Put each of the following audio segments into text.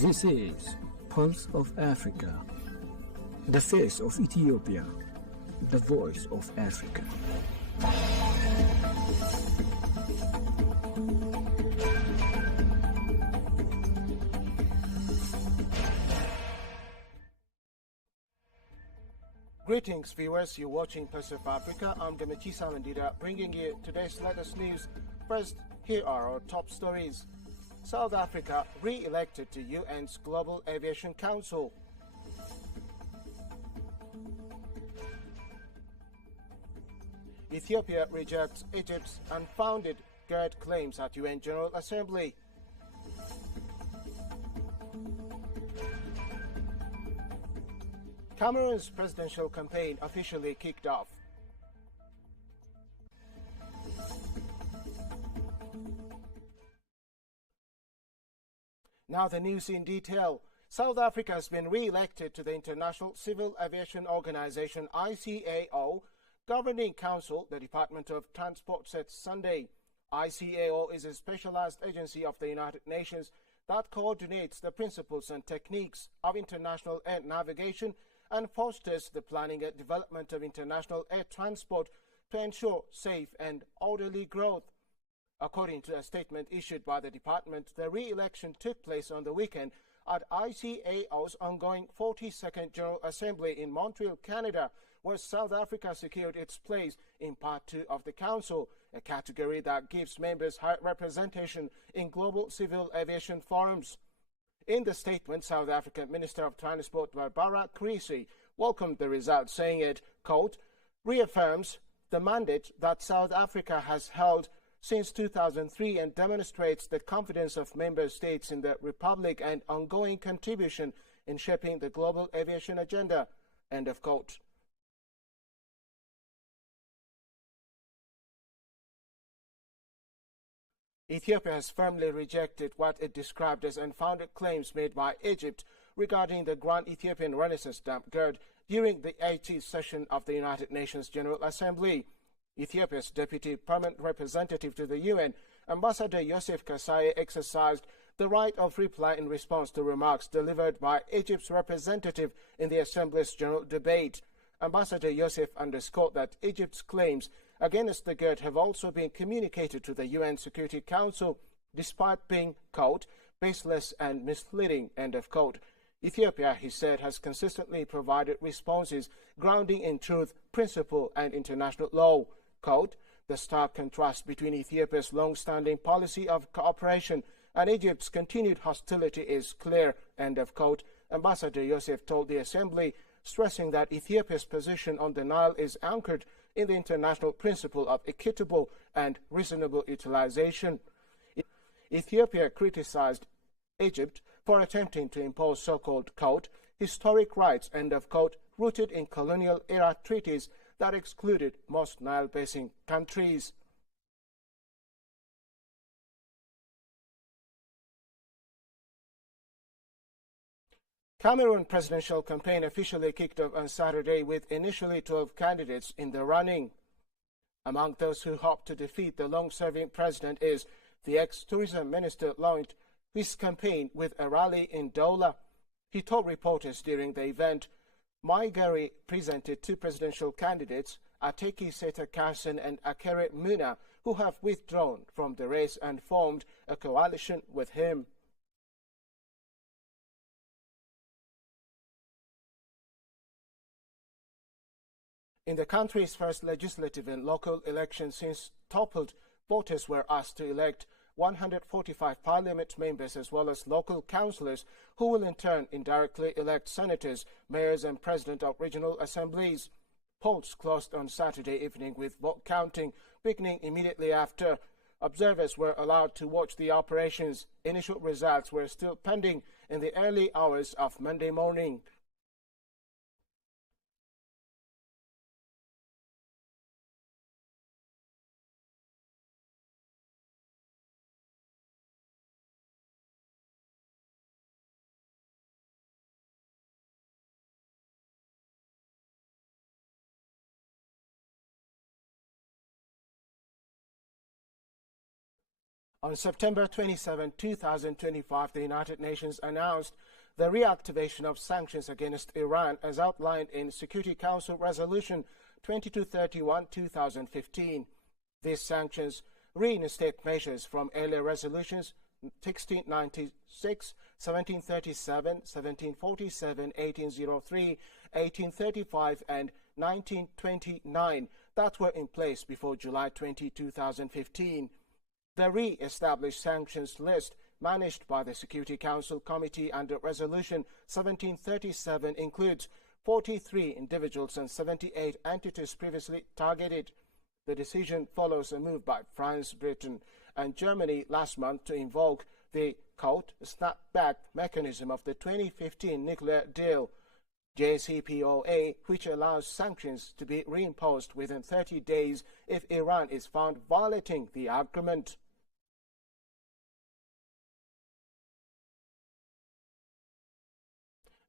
This is Pulse of Africa, the face of Ethiopia, the voice of Africa. Greetings viewers, you're watching Pulse of Africa. I'm Gamachi Salandida, bringing you today's latest news. First, here are our top stories. South Africa re-elected to UN's Global Aviation Council. Ethiopia rejects Egypt's unfounded GERD claims at UN General Assembly. Cameroon's presidential campaign officially kicked off. Now the news in detail. South Africa has been re-elected to the International Civil Aviation Organization ICAO Governing Council, the Department of Transport said Sunday. ICAO is a specialized agency of the United Nations that coordinates the principles and techniques of international air navigation and fosters the planning and development of international air transport to ensure safe and orderly growth. According to a statement issued by the department, the re-election took place on the weekend at ICAO's ongoing 42nd General Assembly in Montreal, Canada, where South Africa secured its place in Part 2 of the Council, a category that gives members high representation in global civil aviation forums. In the statement, South African Minister of Transport Barbara Creecy welcomed the result, saying it, quote, reaffirms the mandate that South Africa has held since 2003 and demonstrates the confidence of member states in the Republic and ongoing contribution in shaping the global aviation agenda, end of quote. Ethiopia has firmly rejected what it described as unfounded claims made by Egypt regarding the Grand Ethiopian Renaissance Dam GERD during the 80th session of the United Nations General Assembly. Ethiopia's deputy permanent representative to the UN, Ambassador Yosef Kasai, exercised the right of reply in response to remarks delivered by Egypt's representative in the Assembly's general debate. Ambassador Yosef underscored that Egypt's claims against the GERD have also been communicated to the UN Security Council, despite being, quote, baseless and misleading, end of quote. Ethiopia, he said, has consistently provided responses grounding in truth, principle, and international law. Quote, the stark contrast between Ethiopia's long-standing policy of cooperation and Egypt's continued hostility is clear, end of quote. Ambassador Yosef told the Assembly, stressing that Ethiopia's position on the Nile is anchored in the international principle of equitable and reasonable utilization. Ethiopia criticized Egypt for attempting to impose so-called, quote, historic rights, end of quote, rooted in colonial-era treaties that excluded most Nile Basin countries. Cameroon presidential campaign officially kicked off on Saturday with initially 12 candidates in the running. Among those who hope to defeat the long-serving president is the ex-tourism minister launched his campaign with a rally in Douala. He told reporters during the event, Maigari presented two presidential candidates, Ateki Seta Carson and Akere Muna, who have withdrawn from the race and formed a coalition with him. In the country's first legislative and local election since toppled, voters were asked to elect 145 parliament members as well as local councillors who will in turn indirectly elect senators, mayors and president of regional assemblies. Polls closed on Saturday evening with vote counting beginning immediately after. Observers were allowed to watch the operations. Initial results were still pending in the early hours of Monday morning. On September 27, 2025, the United Nations announced the reactivation of sanctions against Iran as outlined in Security Council Resolution 2231-2015. These sanctions reinstate measures from earlier resolutions 1696, 1737, 1747, 1803, 1835, and 1929 that were in place before July 20, 2015. The re-established sanctions list managed by the Security Council Committee under Resolution 1737 includes 43 individuals and 78 entities previously targeted. The decision follows a move by France, Britain, and Germany last month to invoke the, quote, snapback mechanism of the 2015 nuclear deal, JCPOA, which allows sanctions to be reimposed within 30 days if Iran is found violating the agreement.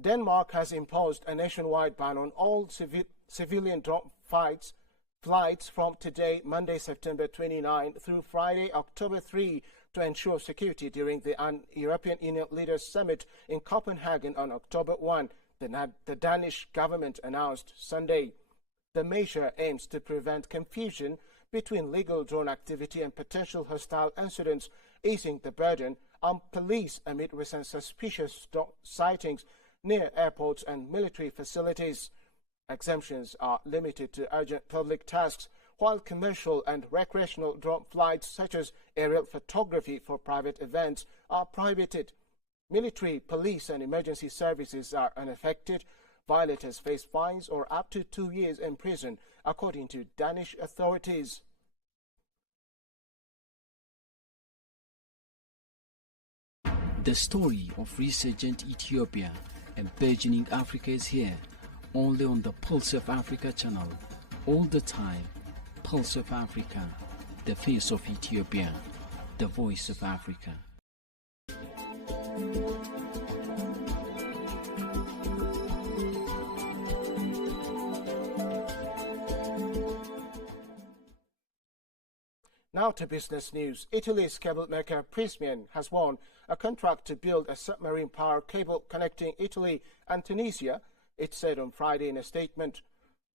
Denmark has imposed a nationwide ban on all civilian drone flights from today, Monday, September 29, through Friday, October 3, to ensure security during the European Union Leaders Summit in Copenhagen on October 1, the Danish government announced Sunday. The measure aims to prevent confusion between legal drone activity and potential hostile incidents, easing the burden on police amid recent suspicious sightings near airports and military facilities. Exemptions are limited to urgent public tasks, while commercial and recreational drone flights such as aerial photography for private events are prohibited. Military, police and emergency services are unaffected. Violators face fines or up to 2 years in prison, according to Danish authorities. The story of resurgent Ethiopia and burgeoning Africa is here, only on the Pulse of Africa channel. All the time, Pulse of Africa, the face of Ethiopia, the voice of Africa. Now to business news. Italy's cable maker Prysmian has won a contract to build a submarine power cable connecting Italy and Tunisia, it said on Friday in a statement.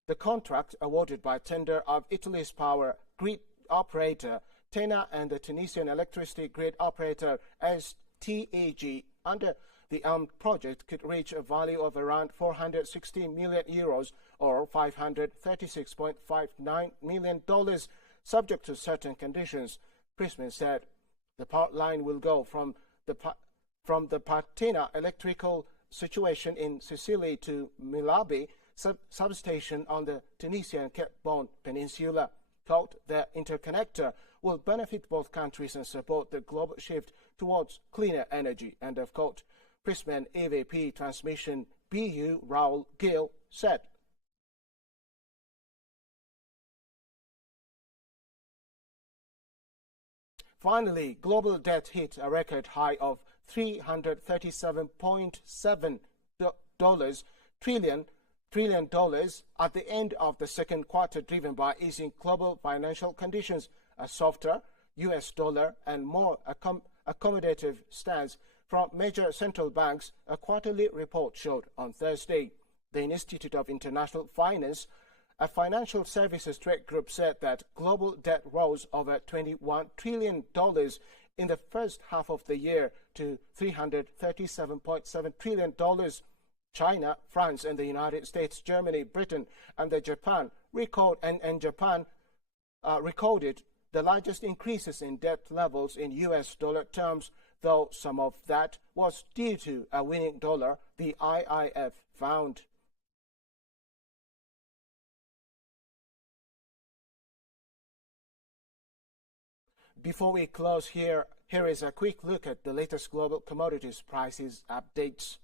The contract, awarded by tender of Italy's power grid operator TENA and the Tunisian electricity grid operator STEG, under the armed project could reach a value of around 416 million euros or $536.59 million, subject to certain conditions. Prysmian said the power line will go from the Patina electrical situation in Sicily to Milabi substation on the Tunisian Cape Bon Peninsula. Quote, the interconnector will benefit both countries and support the global shift towards cleaner energy, end of quote. Prysmian EVP Transmission BU Raul Gil said. Finally, global debt hit a record high of $337.7 trillion at the end of the second quarter, driven by easing global financial conditions, a softer U.S. dollar, and more accommodative stance from major central banks, a quarterly report showed on Thursday. The Institute of International Finance, a financial services trade group, said that global debt rose over $21 trillion in the first half of the year to $337.7 trillion. China, France, and the United States, Germany, Britain, and Japan recorded the largest increases in debt levels in U.S. dollar terms, though some of that was due to a winning dollar, the IIF found. Before we close here is a quick look at the latest global commodities prices updates.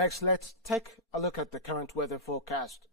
Next, let's take a look at the current weather forecast.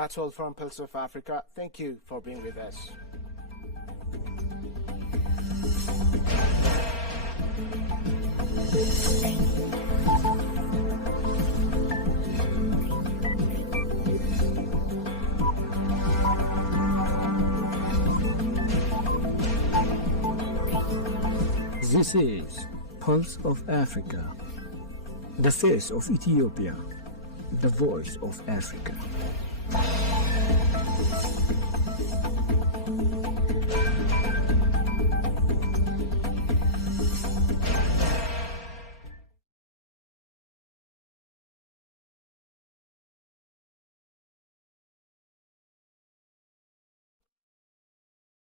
That's all from Pulse of Africa. Thank you for being with us. This is Pulse of Africa, the face of Ethiopia, the voice of Africa.